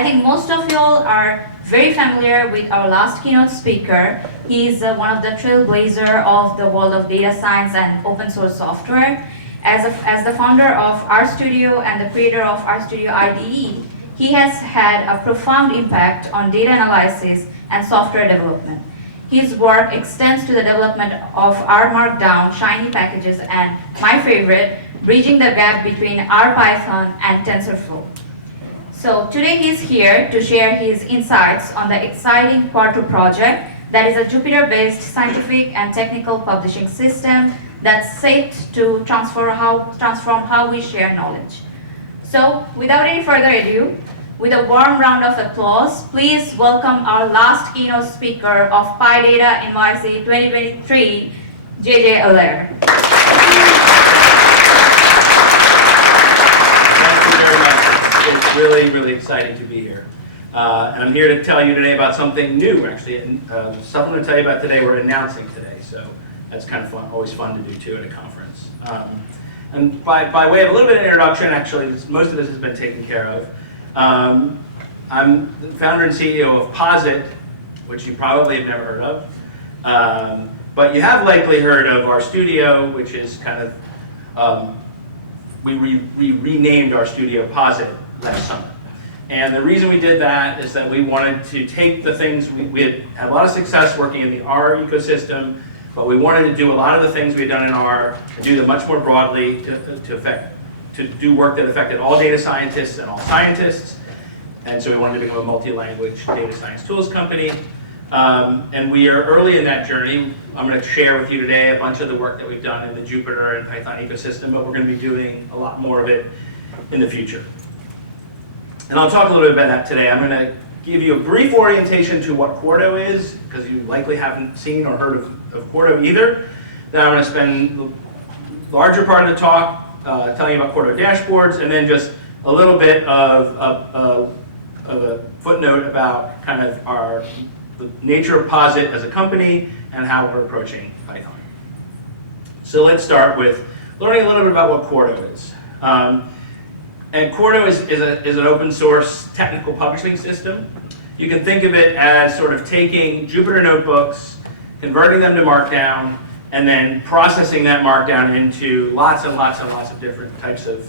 I think most of y'all are very familiar with our last keynote speaker. He's one of the trailblazer of the world of data science and open source software. As the founder of RStudio and the creator of RStudio IDE, he has had a profound impact on data analysis and software development. His work extends to the development of R Markdown, Shiny packages, and my favorite, bridging the gap between R Python and TensorFlow. So today he's here to share his insights on the exciting Quarto project that is a Jupyter-based scientific and technical publishing system that's set to transform how we share knowledge. So without any further ado, with a warm round of applause, please welcome our last keynote speaker of PyData NYC 2023, JJ Allaire. Thank you very much. It's really, really exciting to be here. And I'm here to tell you today about something new, actually. Something I'm going to tell you about today we're announcing today, so that's kind of fun, always fun to do too at a conference. And by way of a little bit of introduction, actually, most of this has been taken care of. I'm the founder and CEO of Posit, which you probably have never heard of. But you have likely heard of RStudio, which is kind of, we renamed RStudio Posit last summer. And the reason we did that is that we wanted to take the things, we had a lot of success working in the R ecosystem, but we wanted to do a lot of the things we had done in R, and do them much more broadly to do work that affected all data scientists and all scientists. And so we wanted to become a multi-language data science tools company. And we are early in that journey. I'm going to share with you today a bunch of the work that we've done in the Jupyter and Python ecosystem, but we're going to be doing a lot more of it in the future. And I'll talk a little bit about that today. I'm going to give you a brief orientation to what Quarto is, because you likely haven't seen or heard of Quarto either. Then I'm going to spend the larger part of the talk telling you about Quarto Dashboards, and then just a little bit of a footnote about kind of the nature of Posit as a company and how we're approaching Python. So let's start with learning a little bit about what Quarto is. And Quarto is an open source technical publishing system. You can think of it as sort of taking Jupyter Notebooks, converting them to Markdown, and then processing that Markdown into lots and lots and lots of different types of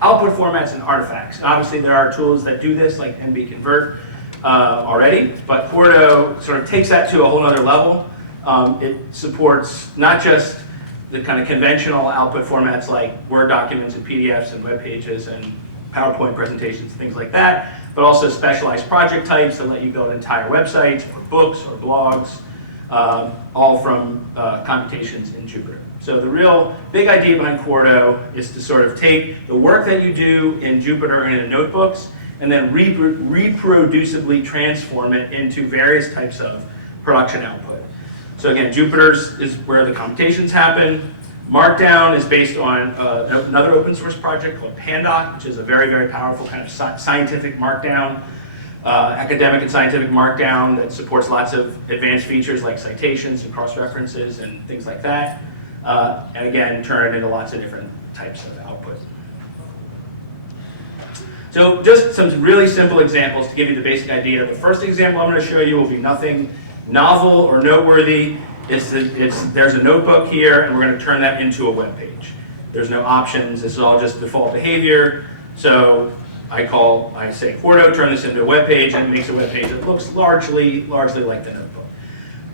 output formats and artifacts. And obviously there are tools that do this, like NB-Convert already, but Quarto sort of takes that to a whole other level. It supports not just the kind of conventional output formats like Word documents and PDFs and web pages and PowerPoint presentations, things like that, but also specialized project types that let you build entire websites or books or blogs, all from computations in Jupyter. So the real big idea behind Quarto is to sort of take the work that you do in Jupyter and in notebooks and then reproducibly transform it into various types of production output. So again, Jupyter is where the computations happen. Markdown is based on another open source project called Pandoc, which is a very, very powerful kind of scientific markdown, academic and scientific markdown that supports lots of advanced features like citations and cross-references and things like that. And again, turn it into lots of different types of output. So just some really simple examples to give you the basic idea. The first example I'm going to show you will be nothing novel or noteworthy. There's a notebook here, and we're going to turn that into a web page. There's no options. This is all just default behavior. So I say Quarto, turn this into a web page, and it makes a web page that looks largely like the notebook.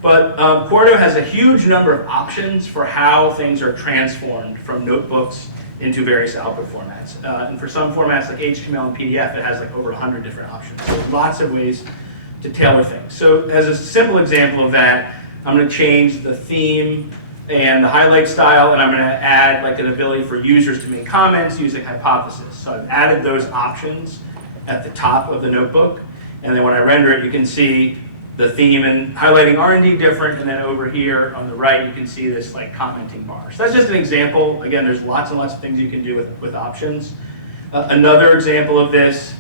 But Quarto has a huge number of options for how things are transformed from notebooks into various output formats. And for some formats like HTML and PDF, it has like over 100 different options. So lots of ways to tailor things. So as a simple example of that, I'm going to change the theme and the highlight style, and I'm going to add like an ability for users to make comments using hypothesis. So I've added those options at the top of the notebook, and then when I render it, you can see the theme and highlighting are indeed different, and then over here on the right, you can see this like commenting bar. So that's just an example. Again, there's lots and lots of things you can do with options. Another example of this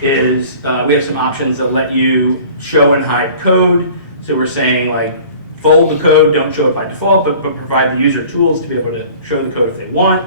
is we have some options that let you show and hide code. So we're saying like fold the code, don't show it by default, but provide the user tools to be able to show the code if they want.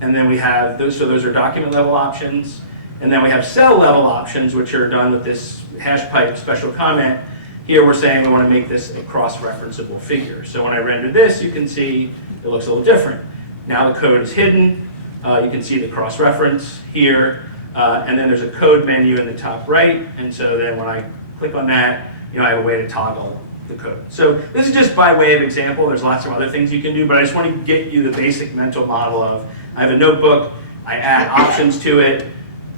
And then we have those, so those are document level options. And then we have cell level options, which are done with this hash pipe special comment. Here we're saying we want to make this a cross-referenceable figure. So when I render this, you can see it looks a little different. Now the code is hidden. You can see the cross-reference here. And then there's a code menu in the top right. And so then when I click on that, I have a way to toggle the code. So this is just by way of example. There's lots of other things you can do, but I just want to get you the basic mental model of I have a notebook, I add options to it,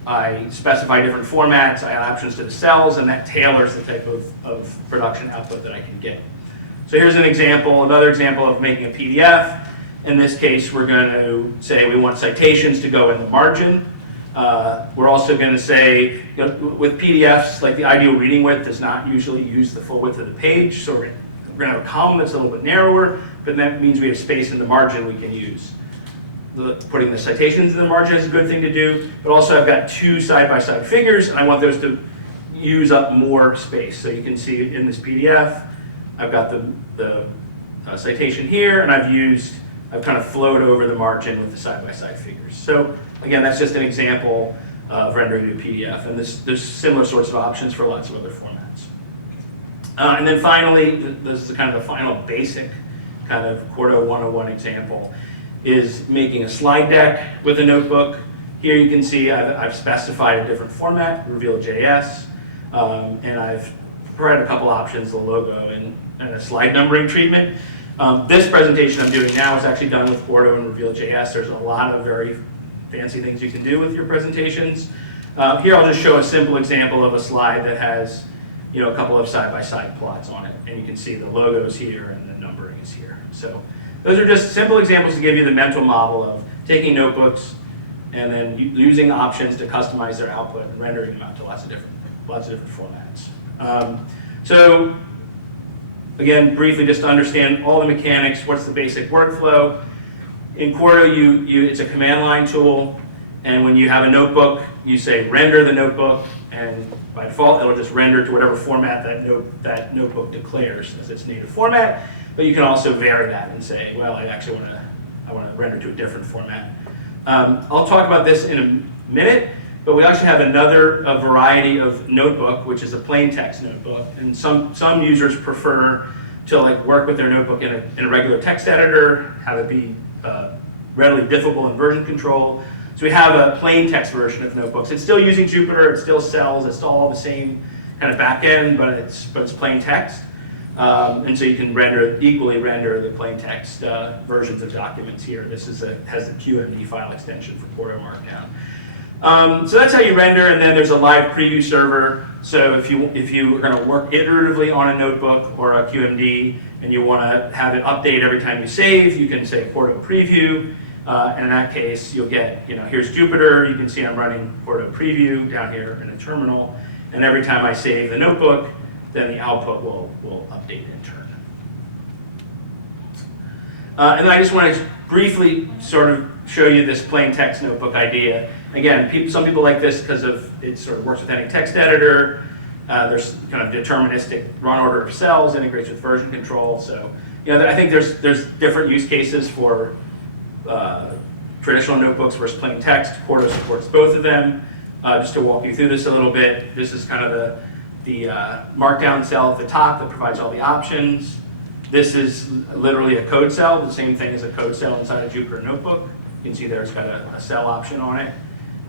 I specify different formats, I add options to the cells, and that tailors the type of production output that I can get. So here's an example, another example of making a PDF. In this case, we're going to say we want citations to go in the margin. We're also going to say, with PDFs, like the ideal reading width does not usually use the full width of the page, so we're going to have a column that's a little bit narrower, but that means we have space in the margin we can use. Putting the citations in the margin is a good thing to do, but also I've got two side-by-side figures, and I want those to use up more space. So you can see in this PDF, I've got the citation here, and I've kind of flowed over the margin with the side-by-side figures. So again, that's just an example of rendering to a PDF, and there's similar sorts of options for lots of other formats. And then finally, this is kind of the final basic kind of Quarto 101 example, is making a slide deck with a notebook. Here you can see I've specified a different format, Reveal.js, and I've provided a couple options, the logo and a slide numbering treatment. This presentation I'm doing now is actually done with Quarto and Reveal.js. There's a lot of very fancy things you can do with your presentations. Here I'll just show a simple example of a slide that has a couple of side-by-side plots on it, and you can see the logos here and the numbering is here. So those are just simple examples to give you the mental model of taking notebooks and then using options to customize their output and rendering them out to lots of different formats. So again, briefly, just to understand all the mechanics, what's the basic workflow? In Quarto, it's a command line tool, and when you have a notebook, you say render the notebook, and by default, it'll just render to whatever format that notebook declares as its native format. But you can also vary that and say, well, I want to render to a different format. I'll talk about this in a minute, but we actually have a variety of notebook, which is a plain text notebook, and some users prefer to work with their notebook in a regular text editor, have it be readily diffable in version control. So we have a plain text version of notebooks. It's still using Jupyter, it's still cells, it's still all the same kind of back end, but it's plain text. And so you can equally render the plain text versions of documents here. This has the QMD file extension for Quarto Markdown. So that's how you render, and then there's a live preview server. So if you are going to work iteratively on a notebook or a QMD, and you want to have it update every time you save, you can say Quarto preview. And in that case, you'll get, here's Jupyter. You can see I'm running Quarto preview down here in a terminal. And every time I save the notebook, then the output will update in turn. And then I just want to briefly sort of show you this plain text notebook idea. Again, some people like this because it sort of works with any text editor. There's kind of deterministic run order of cells, integrates with version control. So, I think there's different use cases for traditional notebooks versus plain text. Quarto supports both of them. Just to walk you through this a little bit, this is kind of the markdown cell at the top that provides all the options. This is literally a code cell, the same thing as a code cell inside a Jupyter Notebook. You can see there it's got a cell option on it.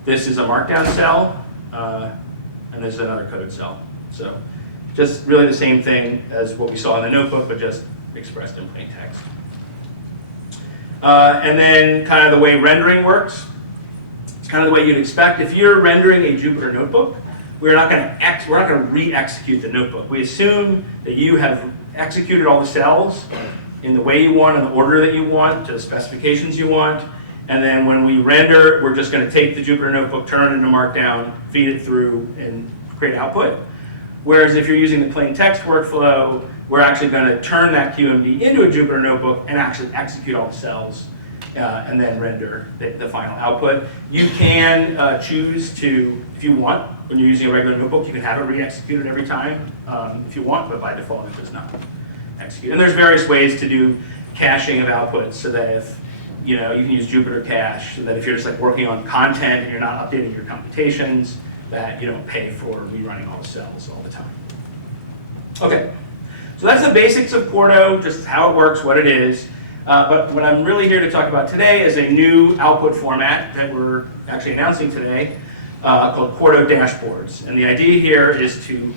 This is a markdown cell, and there's another code cell. So just really the same thing as what we saw in the notebook, but just expressed in plain text. And then kind of the way rendering works, it's kind of the way you'd expect. If you're rendering a Jupyter Notebook, we're not going to re-execute the notebook. We assume that you have executed all the cells in the way you want, in the order that you want, to the specifications you want. And then when we render, we're just going to take the Jupyter Notebook, turn it into Markdown, feed it through, and create output. Whereas if you're using the plain text workflow, we're actually going to turn that QMD into a Jupyter Notebook and actually execute all the cells and then render the final output. You can choose to, if you want, when you're using a regular notebook, you can have it re-executed every time if you want, but by default it does not execute. And there's various ways to do caching of outputs so that if you can use Jupyter Cache so that if you're just like working on content and you're not updating your computations, that you don't pay for rerunning all the cells all the time. Okay, so that's the basics of Quarto, just how it works, what it is. But what I'm really here to talk about today is a new output format that we're actually announcing today called Quarto Dashboards. And the idea here is to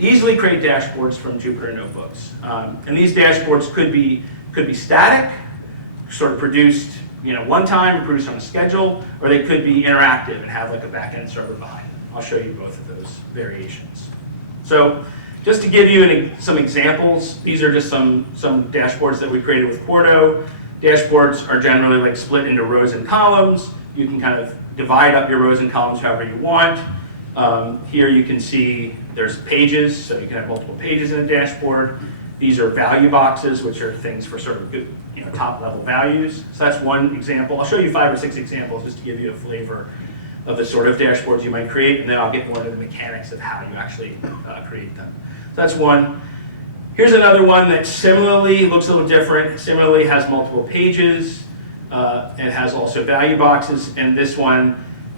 easily create dashboards from Jupyter Notebooks. And these dashboards could be static, sort of produced one time, produced on a schedule, or they could be interactive and have like a back-end server behind them. I'll show you both of those variations. So just to give you some examples, these are just some dashboards that we created with Quarto. Dashboards are generally like split into rows and columns. You can kind of divide up your rows and columns however you want. Here you can see there's pages, so you can have multiple pages in a dashboard. These are value boxes, which are things for sort of good, top level values. So that's one example. I'll show you 5 or 6 examples just to give you a flavor of the sort of dashboards you might create, and then I'll get more into the mechanics of how you actually create them. So that's one. Here's another one that similarly looks a little different, similarly has multiple pages. It has also value boxes, and this one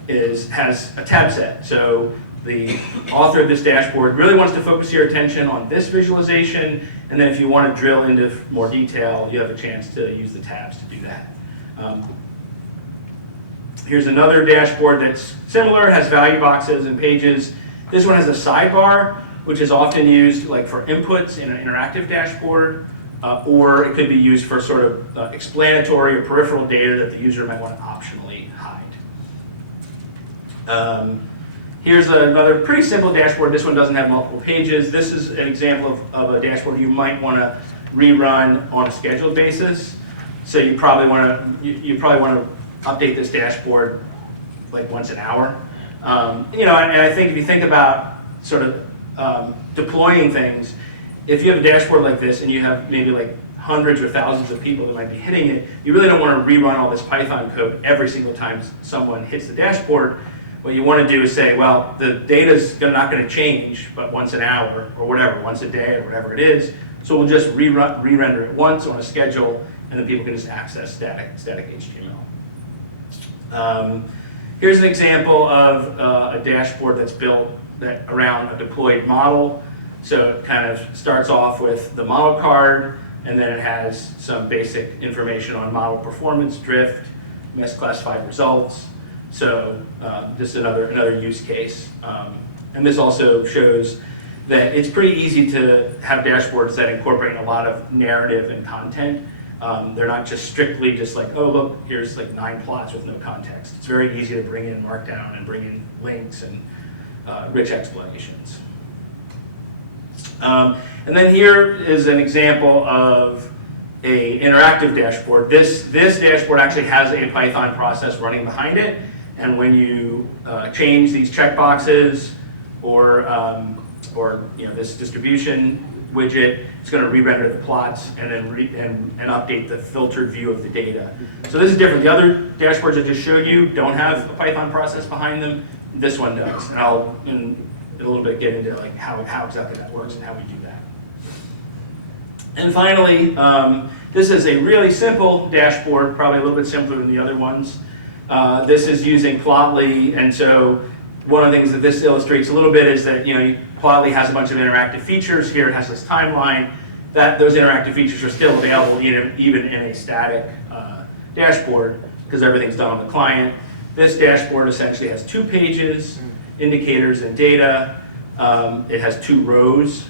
has a tab set. So the author of this dashboard really wants to focus your attention on this visualization, and then if you want to drill into more detail, you have a chance to use the tabs to do that. Here's another dashboard that's similar. It has value boxes and pages. This one has a sidebar, which is often used like for inputs in an interactive dashboard, or it could be used for sort of explanatory or peripheral data that the user might want to optionally hide. Here's another pretty simple dashboard. This one doesn't have multiple pages. This is an example of a dashboard you might want to rerun on a scheduled basis. So you probably want to update this dashboard like once an hour. And I think if you think about sort of deploying things, if you have a dashboard like this and you have maybe like hundreds or thousands of people that might be hitting it, you really don't want to rerun all this Python code every single time someone hits the dashboard. What you want to do is say, well, the data's not going to change, but once an hour or whatever, once a day or whatever it is. So we'll just re-render it once on a schedule, and then people can just access static HTML. Here's an example of a dashboard that's built around a deployed model. So it kind of starts off with the model card, and then it has some basic information on model performance, drift, misclassified results. So this is another use case. And this also shows that it's pretty easy to have dashboards that incorporate a lot of narrative and content. They're not just strictly just like, oh, look, here's like 9 plots with no context. It's very easy to bring in Markdown and bring in links and rich explanations. And then here is an example of an interactive dashboard. This dashboard actually has a Python process running behind it. And when you change these checkboxes or this distribution widget, it's going to re-render the plots and then and update the filtered view of the data. So this is different. The other dashboards I just showed you don't have a Python process behind them. This one does. And I'll in a little bit get into like how exactly that works and how we do that. And finally, this is a really simple dashboard, probably a little bit simpler than the other ones. This is using Plotly, and so one of the things that this illustrates a little bit is that Plotly has a bunch of interactive features. Here it has this timeline. That those interactive features are still available even in a static dashboard because everything's done on the client. This dashboard essentially has 2 pages, indicators and data. It has 2 rows,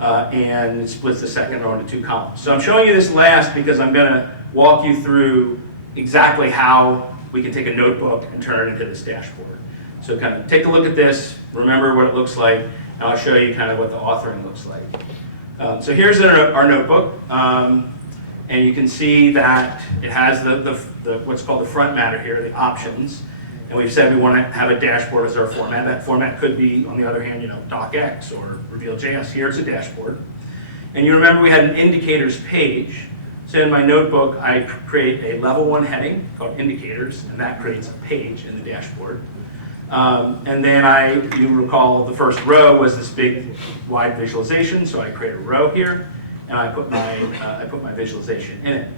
and it splits the second row into 2 columns. So I'm showing you this last because I'm going to walk you through exactly how we can take a notebook and turn it into this dashboard. So kind of take a look at this, remember what it looks like, and I'll show you kind of what the authoring looks like. So here's our notebook, and you can see that it has the what's called the front matter here, the options. And we've said we want to have a dashboard as our format. That format could be, on the other hand, docx or reveal.js. Here it's a dashboard. And you remember we had an indicators page. So in my notebook, I create a level 1 heading called indicators, and that creates a page in the dashboard. And then you recall the first row was this big wide visualization, so I create a row here, and I put my visualization in it.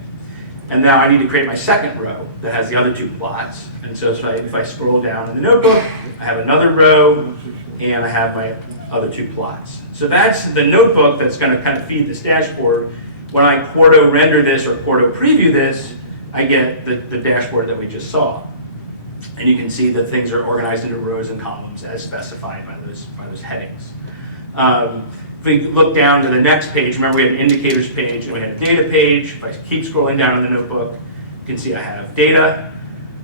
And now I need to create my second row that has the other two plots. And so if I scroll down in the notebook, I have another row, and I have my other two plots. So that's the notebook that's going to kind of feed this dashboard. When I Quarto render this or Quarto preview this, I get the dashboard that we just saw. And you can see that things are organized into rows and columns as specified by those headings. If we look down to the next page, remember we had an indicators page and we had a data page. If I keep scrolling down in the notebook, you can see I have data.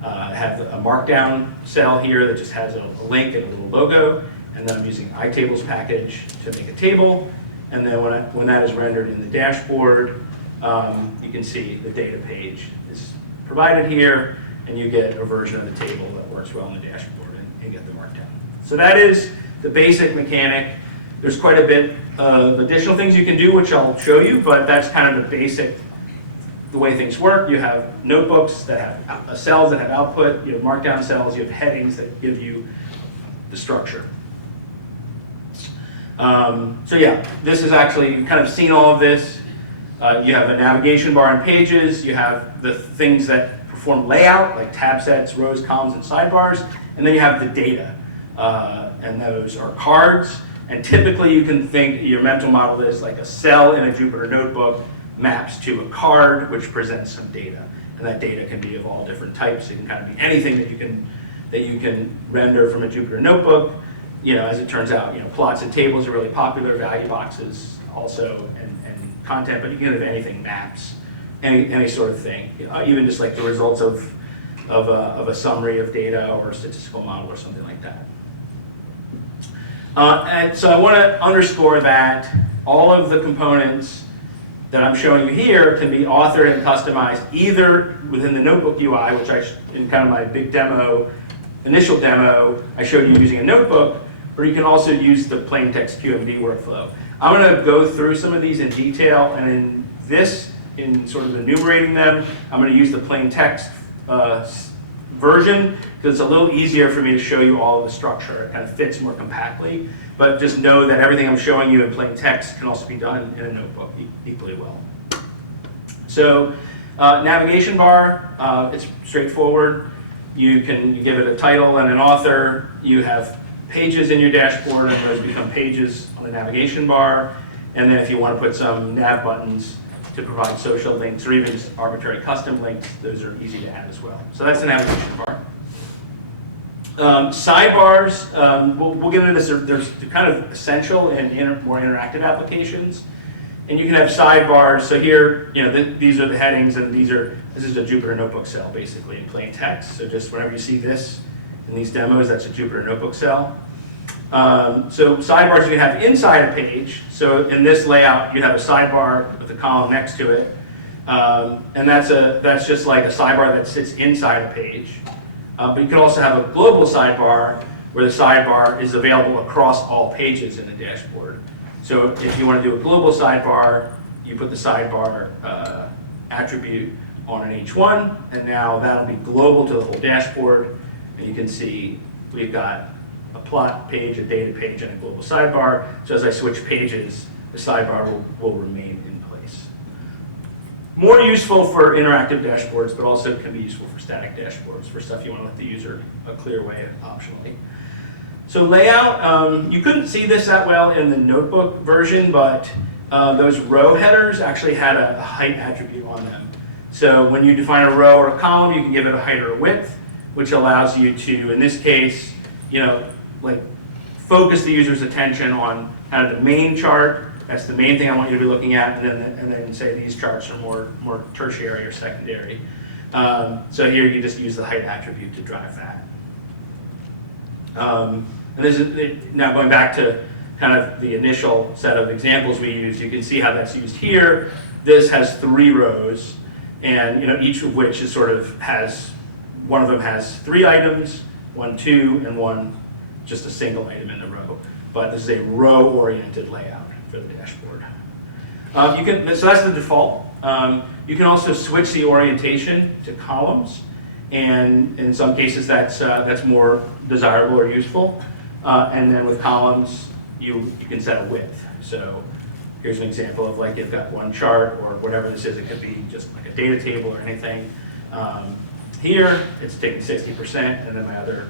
I have a markdown cell here that just has a link and a little logo. And then I'm using iTables package to make a table. And then when that is rendered in the dashboard, you can see the data page is provided here, and you get a version of the table that works well in the dashboard and get the markdown. So that is the basic mechanic. There's quite a bit of additional things you can do, which I'll show you, but that's kind of the basic, the way things work. You have notebooks that have cells that have output, you have markdown cells, you have headings that give you the structure. So yeah, this is actually, you've kind of seen all of this. You have a navigation bar and pages, you have the things that perform layout, like tab sets, rows, columns, and sidebars, and then you have the data. And those are cards. And typically you can think your mental model is like a cell in a Jupyter notebook maps to a card which presents some data. And that data can be of all different types. It can kind of be anything that you can render from a Jupyter notebook. You know, as it turns out, you know, plots and tables are really popular, value boxes also, and content, but you can have anything, maps, any sort of thing. You know, even just like the results of a summary of data or a statistical model or something like that. And so I want to underscore that all of the components that I'm showing you here can be authored and customized either within the notebook UI, which in kind of my big demo, initial demo, I showed you using a notebook, or you can also use the plain text QMD workflow. I'm going to go through some of these in detail, and in sort of enumerating them, I'm going to use the plain text version, because it's a little easier for me to show you all of the structure. It kind of fits more compactly, but just know that everything I'm showing you in plain text can also be done in a notebook equally well. So navigation bar, it's straightforward. You give it a title and an author. You have pages in your dashboard, and those become pages on the navigation bar. And then if you want to put some nav buttons to provide social links or even just arbitrary custom links, those are easy to add as well. So that's the navigation bar. Sidebars, we'll get into this. They're kind of essential in more interactive applications. And you can have sidebars. So here, you know, these are the headings, and this is a Jupyter Notebook cell, basically, in plain text. So just whenever you see this in these demos, that's a Jupyter Notebook cell. So sidebars you can have inside a page. So in this layout, you have a sidebar with a column next to it. And that's just like a sidebar that sits inside a page. But you can also have a global sidebar where the sidebar is available across all pages in the dashboard. So if you want to do a global sidebar, you put the sidebar attribute on an H1, and now that'll be global to the whole dashboard. And you can see we've got a plot page, a data page, and a global sidebar. So as I switch pages, the sidebar will remain in place. More useful for interactive dashboards, but also can be useful for static dashboards, for stuff you want to let the user a clear way optionally. So layout, you couldn't see this that well in the notebook version, but those row headers actually had a height attribute on them. So when you define a row or a column, you can give it a height or a width, which allows you to, in this case, you know, like focus the user's attention on kind of the main chart. That's the main thing I want you to be looking at, and then say these charts are more tertiary or secondary. So here you just use the height attribute to drive that. And this is now going back to kind of the initial set of examples we used. You can see how that's used here. This has 3 rows, and you know each of which is sort of one of them has 3 items, 1, 2, and 1 just a single item in the row. But this is a row-oriented layout for the dashboard. So that's the default. You can also switch the orientation to columns, and in some cases that's more desirable or useful. And then with columns, you can set a width. So Here's an example of like you've got one chart or whatever this is. It could be just like a data table or anything. Here, it's taking 60%, and then my other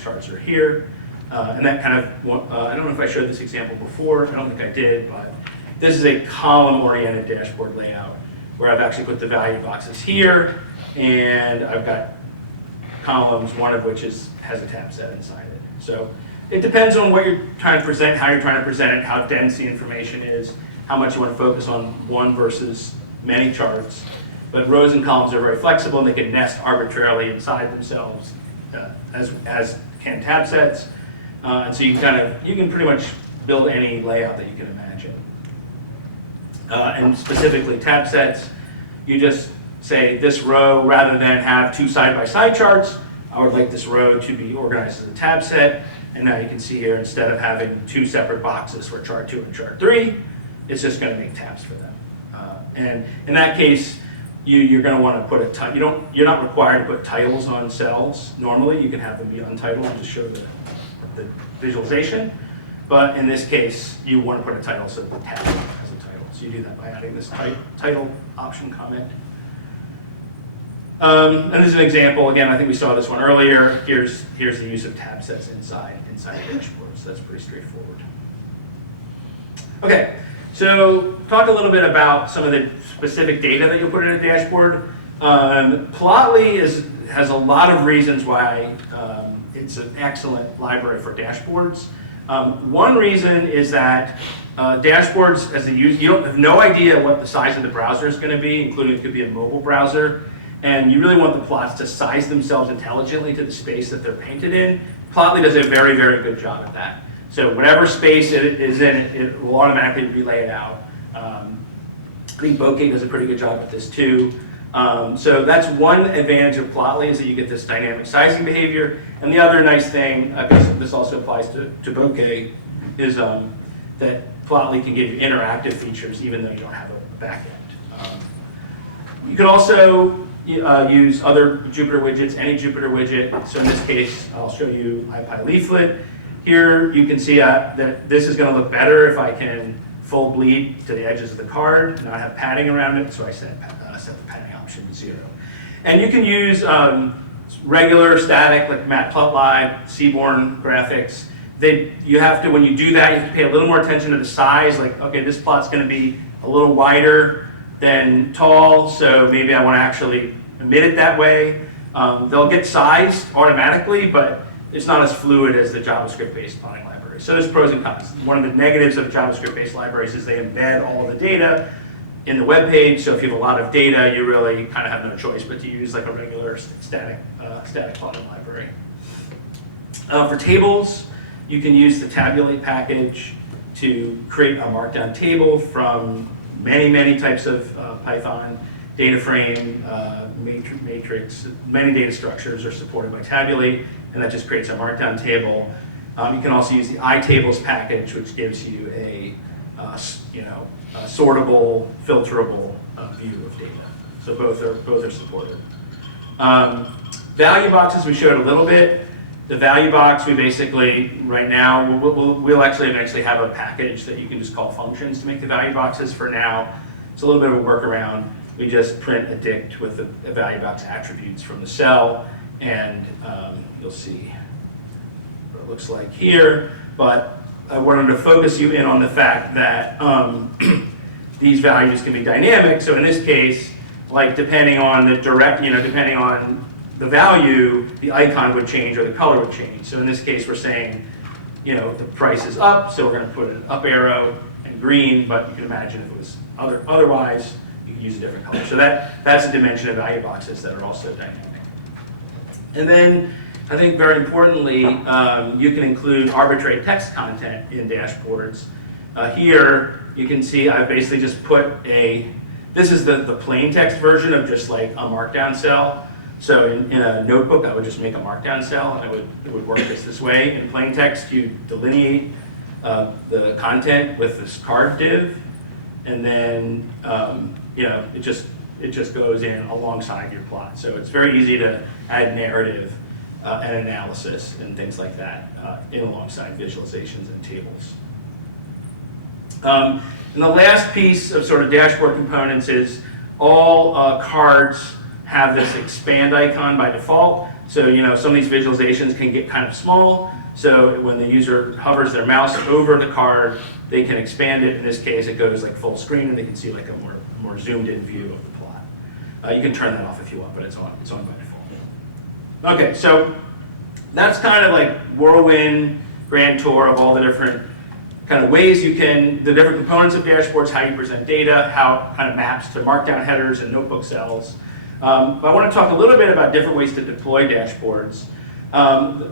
charts are here. And that kind of, I don't know if I showed this example before. I don't think I did, but this is a column-oriented dashboard layout where I've actually put the value boxes here, and I've got columns, one of which has a tab set inside it. So it depends on what you're trying to present, how you're trying to present it, how dense the information is, how much you want to focus on one versus many charts. But rows and columns are very flexible, and they can nest arbitrarily inside themselves, as can tab sets. And so you can pretty much build any layout that you can imagine. And specifically tab sets, you just say this row, rather than have two side-by-side charts, I would like this row to be organized as a tab set. And now you can see here, instead of having two separate boxes for chart 2 and chart 3, it's just going to make tabs for them. And in that case, you're going to want to put a you're not required to put titles on cells. Normally, you can have them be untitled to show the visualization. But in this case, you want to put a title so the tab has a title. So you do that by adding this title option comment. And this is an example. Again, I think we saw this one earlier. Here's the use of tab sets inside dashboards. So that's pretty straightforward. Okay, so talk a little bit about some of the specific data that you'll put in a dashboard. Plotly has a lot of reasons why it's an excellent library for dashboards. One reason is that dashboards, as a user, you have no idea what the size of the browser is going to be, including it could be a mobile browser, and you really want the plots to size themselves intelligently to the space that they're painted in. Plotly does a very, very good job at that. So whatever space it is in, it will automatically relay it out. I think Bokeh does a pretty good job at this too. So that's one advantage of Plotly, is that you get this dynamic sizing behavior. And the other nice thing, this also applies to Bokeh, is that Plotly can give you interactive features even though you don't have a backend. You can also use other Jupyter widgets, any Jupyter widget. So in this case, I'll show you IPyLeaflet. Here you can see that this is going to look better if I can full bleed to the edges of the card, not have padding around it, so I set the padding option to 0. And you can use regular static, like Matplotlib, Seaborn graphics. You have to, when you do that, you have to pay a little more attention to the size. Like, okay, this plot's going to be a little wider than tall, so maybe I want to actually emit it that way. They'll get sized automatically, but it's not as fluid as the JavaScript-based plotting library. So there's pros and cons. One of the negatives of JavaScript-based libraries is they embed all of the data in the web page. So if you have a lot of data, you really kind of have no choice but to use like a regular static plotting library. For tables, you can use the tabulate package to create a markdown table from many, many types of Python. Data frame, matrix, many data structures are supported by tabulate, and that just creates a markdown table. You can also use the iTables package, which gives you a sortable, filterable view of data. So both are supported. Value boxes we showed a little bit. The value box, we basically right now we'll actually eventually have a package that you can just call functions to make the value boxes. For now, it's a little bit of a workaround. We just print a dict with the value box attributes from the cell, and you'll see what it looks like here. But I wanted to focus you in on the fact that these values can be dynamic. So in this case, like depending on depending on the value, the icon would change or the color would change. So in this case, we're saying, the price is up, so we're going to put an up arrow and green. But you can imagine if it was otherwise, you can use a different color. So that's a dimension of value boxes that are also dynamic. And then I think very importantly, you can include arbitrary text content in dashboards. Here you can see I've basically just put this is the plain text version of just like a markdown cell. So in a notebook, I would just make a markdown cell, and it would work this way. In plain text, you delineate the content with this card div, and then it just goes in alongside your plot. So it's very easy to add narrative and analysis and things like that in alongside visualizations and tables. And the last piece of sort of dashboard components is all cards have this expand icon by default. So, you know, some of these visualizations can get kind of small. So when the user hovers their mouse over the card, they can expand it. In this case, it goes like full screen, and they can see like a more zoomed in view of the plot. You can turn that off if you want, but it's on by default. Okay, so that's kind of like whirlwind grand tour of all the different kind of ways you can, the different components of dashboards, how you present data, how it kind of maps to markdown headers and notebook cells. But I want to talk a little bit about different ways to deploy dashboards.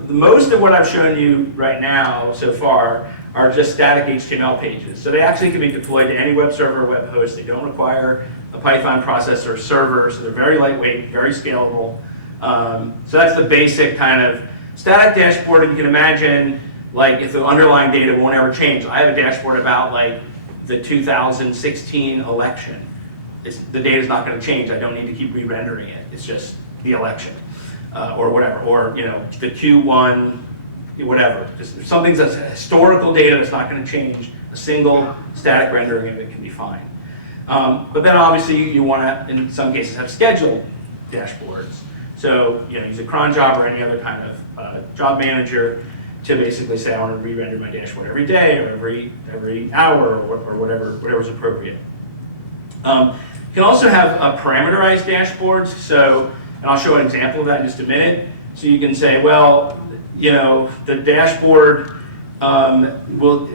Most of what I've shown you right now so far are just static HTML pages. So they actually can be deployed to any web server or web host. They don't require a Python processor or server, so they're very lightweight, very scalable. So that's the basic kind of static dashboard. You can imagine, like, if the underlying data won't ever change. I have a dashboard about like the 2016 election. The data's not going to change. I don't need to keep re-rendering it. It's just the election, or whatever, or you know, the Q1, whatever. Just something that's historical data that's not going to change. A single static rendering of it can be fine. But then obviously you want to, in some cases, have scheduled dashboards. So you know, use a cron job or any other kind of job manager to basically say I want to re-render my dashboard every day or every hour or whatever's appropriate. You can also have parameterized dashboards. So, and I'll show an example of that in just a minute. So you can say, well, you know, the dashboard will,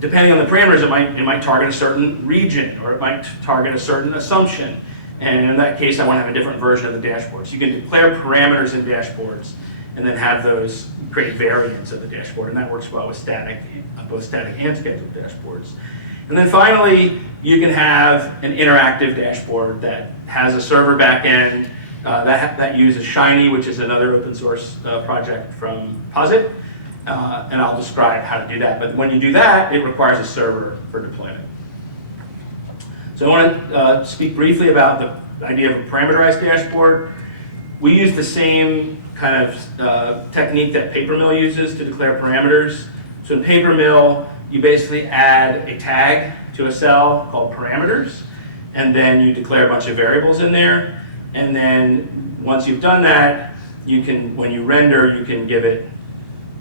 depending on the parameters, it might target a certain region or it might target a certain assumption. And in that case, I want to have a different version of the dashboard. So you can declare parameters in dashboards and then have those create variants of the dashboard. And that works well with both static and scheduled dashboards. And then finally, you can have an interactive dashboard that has a server backend that uses Shiny, which is another open source project from Posit. And I'll describe how to do that. But when you do that, it requires a server for deployment. So I want to speak briefly about the idea of a parameterized dashboard. We use the same kind of technique that Papermill uses to declare parameters. So in Papermill, you basically add a tag to a cell called parameters, and then you declare a bunch of variables in there. And then once you've done that, you can, when you render, you can give it,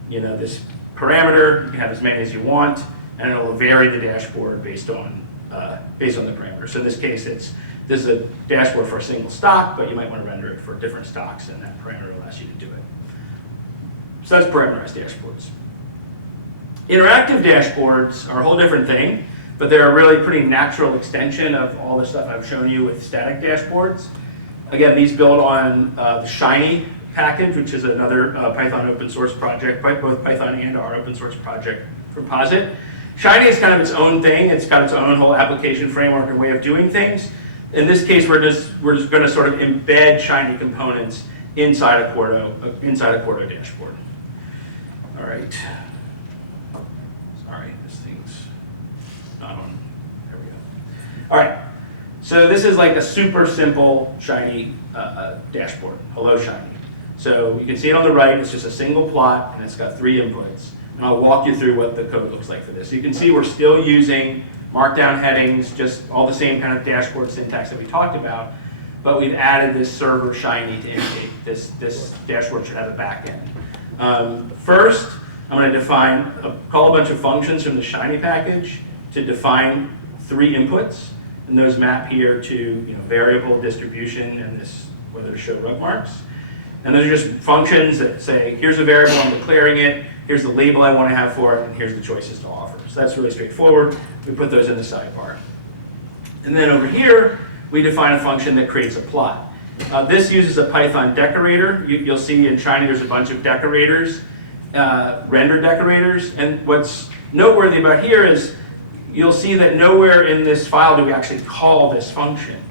you know, this parameter. You can have as many as you want, and it'll vary the dashboard based on the parameter. So in this case, this is a dashboard for a single stock, but you might want to render it for different stocks, and that parameter allows you to do it. So that's parameterized dashboards. Interactive dashboards are a whole different thing, but they're a really pretty natural extension of all the stuff I've shown you with static dashboards. Again, these build on the Shiny package, which is another Python open source project, both Python and our open source project for Posit. Shiny is kind of its own thing. It's got its own whole application framework and way of doing things. In this case, we're just going to sort of embed Shiny components inside a Quarto dashboard. All right. Sorry, this thing's not on. There we go. All right. So this is like a super simple Shiny dashboard. Hello, Shiny. So you can see it on the right. It's just a single plot, and it's got 3 inputs. And I'll walk you through what the code looks like for this. So you can see we're still using markdown headings, just all the same kind of dashboard syntax that we talked about, but we've added this server Shiny to indicate this dashboard should have a backend. First, I'm going to call a bunch of functions from the Shiny package to define 3 inputs, and those map here to variable, distribution, and this whether to show rug marks. And those are just functions that say, here's a variable, I'm declaring it, here's the label I want to have for it, and here's the choices to offer. So that's really straightforward. We put those in the sidebar. And then over here, we define a function that creates a plot. This uses a Python decorator. You'll see in Shiny there's a bunch of decorators, render decorators. And what's noteworthy about here is you'll see that nowhere in this file do we actually call this function.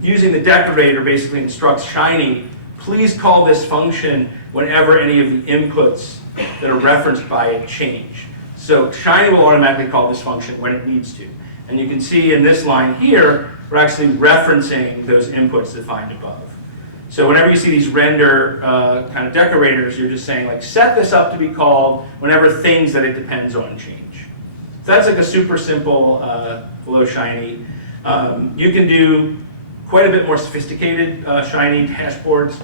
Using the decorator basically instructs Shiny, please call this function whenever any of the inputs that are referenced by it change. So Shiny will automatically call this function when it needs to. And you can see in this line here, we're actually referencing those inputs defined above. So whenever you see these render kind of decorators, you're just saying, like, set this up to be called whenever things that it depends on change. So that's like a super simple below Shiny. You can do quite a bit more sophisticated Shiny dashboards.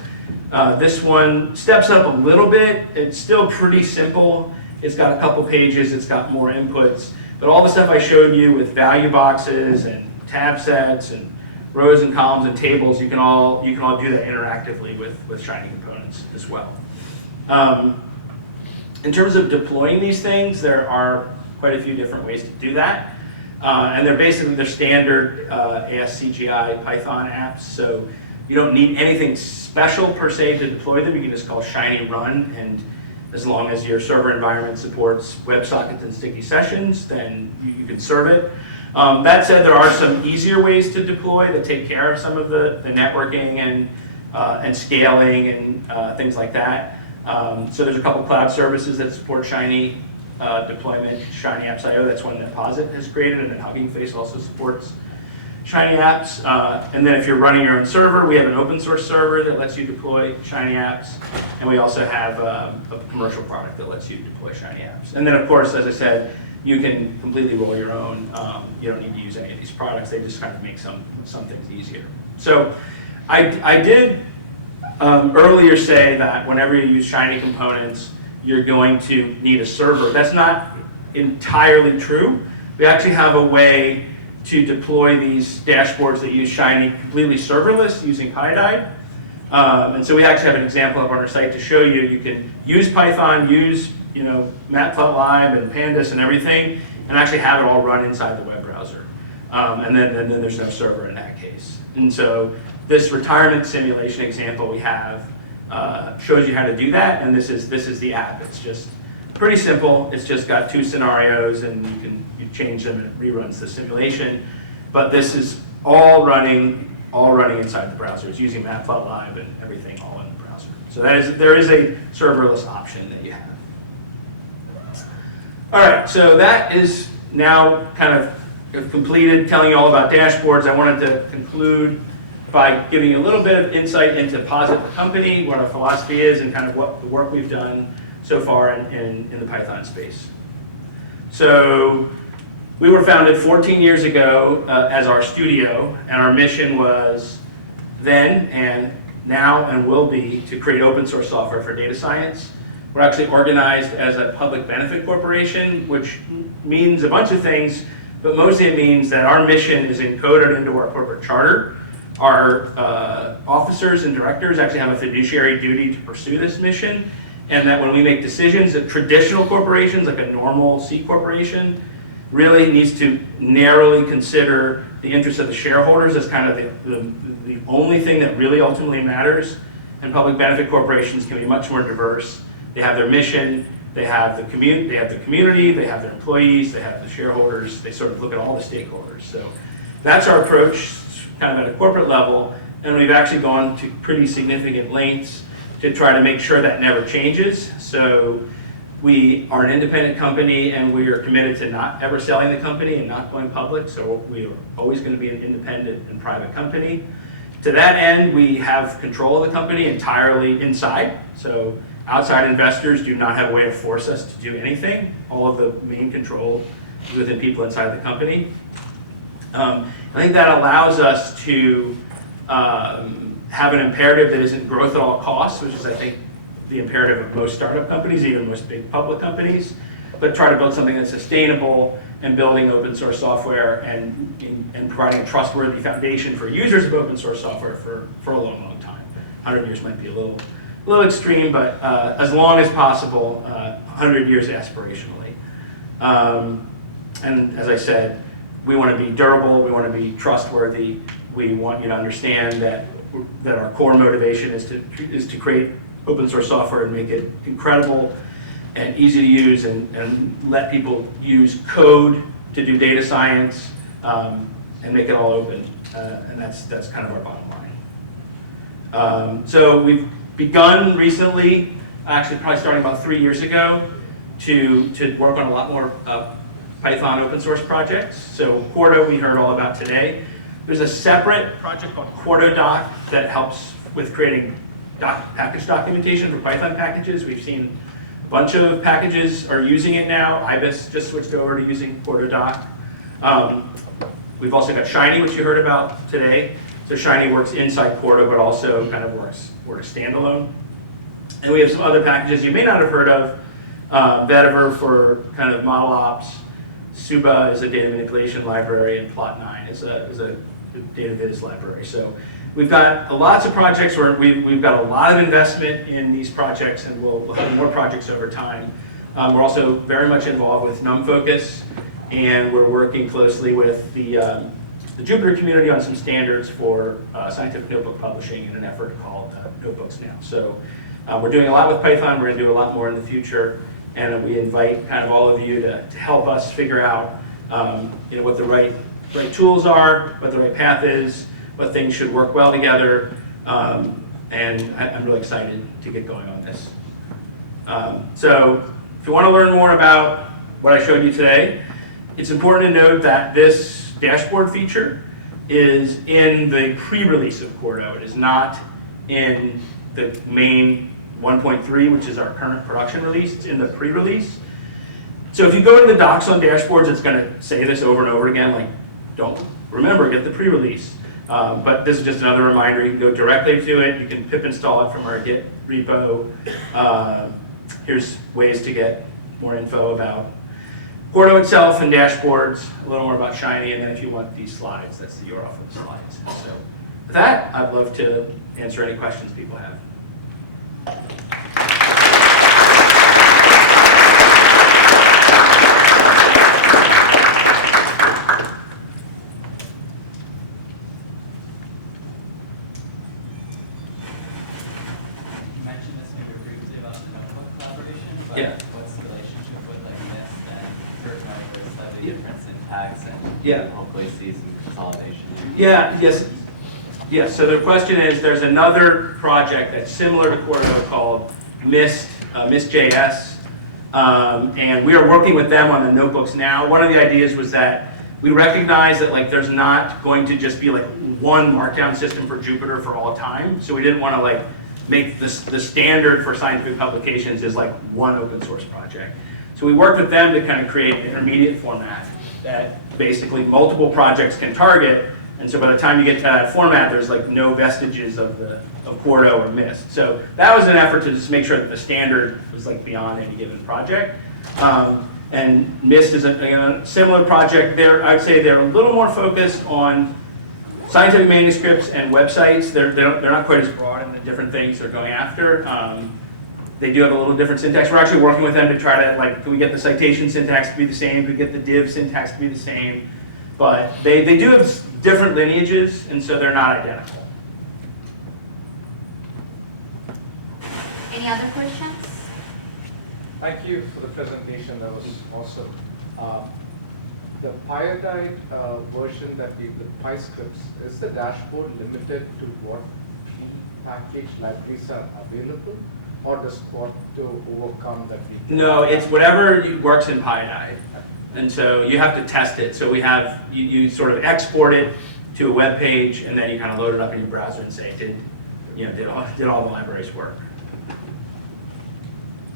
This one steps up a little bit. It's still pretty simple. It's got a couple pages, it's got more inputs, but all the stuff I showed you with value boxes and tab sets and rows and columns and tables, you can all do that interactively with Shiny components as well. In terms of deploying these things, there are quite a few different ways to do that. And they're standard ASCGI Python apps, so you don't need anything special per se to deploy them. You can just call Shiny run, and as long as your server environment supports WebSockets and sticky sessions, then you can serve it. That said, there are some easier ways to deploy that take care of some of the networking and scaling and things like that. So there's a couple cloud services that support Shiny deployment. Shiny Apps.io, that's one that Posit has created, and then Hugging Face also supports Shiny apps. And then if you're running your own server, we have an open source server that lets you deploy Shiny apps. And we also have a commercial product that lets you deploy Shiny apps. And then of course, as I said, you can completely roll your own. You don't need to use any of these products. They just kind of make some things easier. So I did earlier say that whenever you use Shiny components, you're going to need a server. That's not entirely true. We actually have a way to deploy these dashboards that use Shiny completely serverless using PyData. And so we actually have an example up on our site to show you. You can use Python, use Matplotlib and Pandas and everything, and actually have it all run inside the web browser. And then there's no server in that case. And so this retirement simulation example we have shows you how to do that, and this is the app. It's just pretty simple. It's just got two scenarios, and you change them, and it reruns the simulation. But this is all running inside the browser. It's using Matplotlib and everything all in the browser. So there is a serverless option that you have. All right, so that is now kind of completed telling you all about dashboards. I wanted to conclude by giving you a little bit of insight into Posit the company, what our philosophy is, and kind of what the work we've done so far in the Python space. So we were founded 14 years ago as RStudio, and our mission was then and now and will be to create open source software for data science. We're actually organized as a public benefit corporation, which means a bunch of things, but mostly it means that our mission is encoded into our corporate charter. Our officers and directors actually have a fiduciary duty to pursue this mission, and that when we make decisions at traditional corporations, like a normal C corporation, really needs to narrowly consider the interests of the shareholders as kind of the only thing that really ultimately matters. And public benefit corporations can be much more diverse. They have their mission, they have the community, they have their employees, they have the shareholders. They sort of look at all the stakeholders. So that's our approach, kind of at a corporate level, and we've actually gone to pretty significant lengths to try to make sure that never changes. So we are an independent company, and we are committed to not ever selling the company and not going public, so we are always going to be an independent and private company. To that end, we have control of the company entirely inside, so outside investors do not have a way to force us to do anything. All of the main control is within people inside the company. I think that allows us to have an imperative that isn't growth at all costs, which is, I think, the imperative of most startup companies, even most big public companies, but try to build something that's sustainable and building open source software and providing a trustworthy foundation for users of open source software for a long, long time. 100 years might be a little extreme, but as long as possible, 100 years aspirationally. And as I said, we want to be durable, we want to be trustworthy, we want you to understand that our core motivation is to create open source software and make it incredible and easy to use and let people use code to do data science and make it all open. And that's kind of our bottom line. So we've begun recently, actually probably starting about 3 years ago, to work on a lot more Python open source projects. So Quarto we heard all about today. There's a separate project called Quarto Doc that helps with creating package documentation for Python packages. We've seen bunch of packages are using it now. IBIS just switched over to using Quarto Doc. We've also got Shiny, which you heard about today. So Shiny works inside Quarto, but also kind of works standalone. And we have some other packages you may not have heard of. Vetiver for kind of model ops. Suba is a data manipulation library, and Plot9 is a data viz library. So we've got lots of projects where we've got a lot of investment in these projects, and we'll have more projects over time. We're also very much involved with NumFOCUS, and we're working closely with the Jupyter community on some standards for scientific notebook publishing in an effort called Notebooks Now. So we're doing a lot with Python. We're going to do a lot more in the future, and we invite kind of all of you to help us figure out what the right tools are, what the right path is, what things should work well together, and I'm really excited to get going on this. So if you want to learn more about what I showed you today, it's important to note that this dashboard feature is in the pre-release of Quarto. It is not in the main 1.3, which is our current production release. It's in the pre-release. So if you go to the docs on dashboards, it's going to say this over and over again, like, don't remember, get the pre-release. But this is just another reminder. You can go directly to it. You can pip install it from our Git repo. Here's ways to get more info about Quarto itself and dashboards, a little more about Shiny, and then if you want these slides, that's the URL for the slides. So with that, I'd love to answer any questions people have. Yeah. Hopefully see some consolidation. Yes. So the question is, there's another project that's similar to Quarto called Mist.js, and we are working with them on the notebooks now. One of the ideas was that we recognize that there's not going to just be one markdown system for Jupyter for all time. So we didn't want to make the standard for scientific publications is one open source project. So we worked with them to kind of create an intermediate format that basically multiple projects can target, and so by the time you get to that format, there's no vestiges of Quarto or Mist. So that was an effort to just make sure that the standard was beyond any given project. And Mist is a similar project. I'd say they're a little more focused on scientific manuscripts and websites. They're not quite as broad in the different things they're going after. They do have a little different syntax. We're actually working with them to try to, can we get the citation syntax to be the same? Can we get the div syntax to be the same? But they do have different lineages, and so they're not identical. Any other questions? Thank you for the presentation. That was awesome. The PyData version that the PyScripts, is the dashboard limited to what package libraries are available? Or does Quarto overcome that? No, it's whatever works in PyData. And so you have to test it. So we have, you sort of export it to a web page, and then you kind of load it up in your browser and say, did all the libraries work?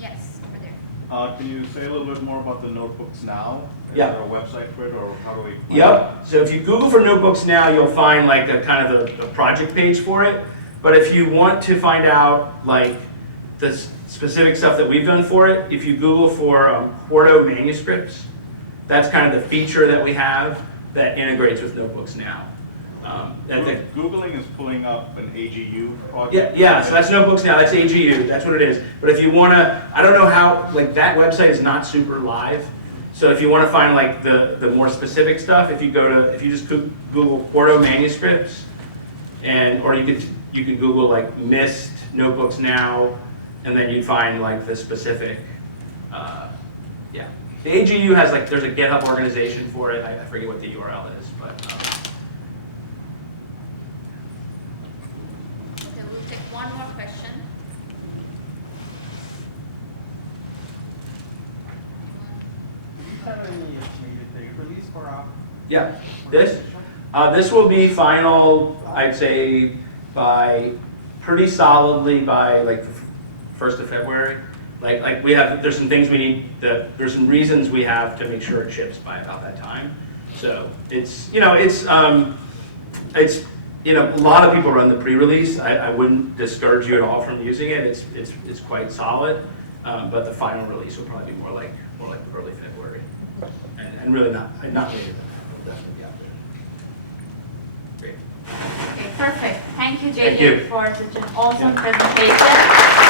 Yes, over there. Can you say a little bit more about the Notebooks Now? Is Yeah. there a website for it, or how do we? Yep. So if you Google for Notebooks Now, you'll find a kind of the project page for it. But if you want to find out the specific stuff that we've done for it, if you Google for Quarto manuscripts, that's kind of the feature that we have that integrates with Notebooks Now. Googling is pulling up an AGU project. Yeah, so that's Notebooks Now, that's AGU, that's what it is. But if you want to, I don't know how, that website is not super live. So if you want to find the more specific stuff, if you just Google Quarto manuscripts, or you could Google Mist, Notebooks Now, and then you'd find the specific, yeah. The AGU has there's a GitHub organization for it. I forget what the URL is, but. Okay, we'll take one more question. Is there any estimated date release for Yeah, this will be final, I'd say, pretty solidly by the 1st of February. Like we have, there's some things we need, there's some reasons we have to make sure it ships by about that time. So it's, a lot of people run the pre-release. I wouldn't discourage you at all from using it. It's quite solid, but the final release will probably be more like early February, and really not later. It'll definitely be out there. Great. Okay, perfect. Thank you, Thank JJ, you. for such an awesome presentation.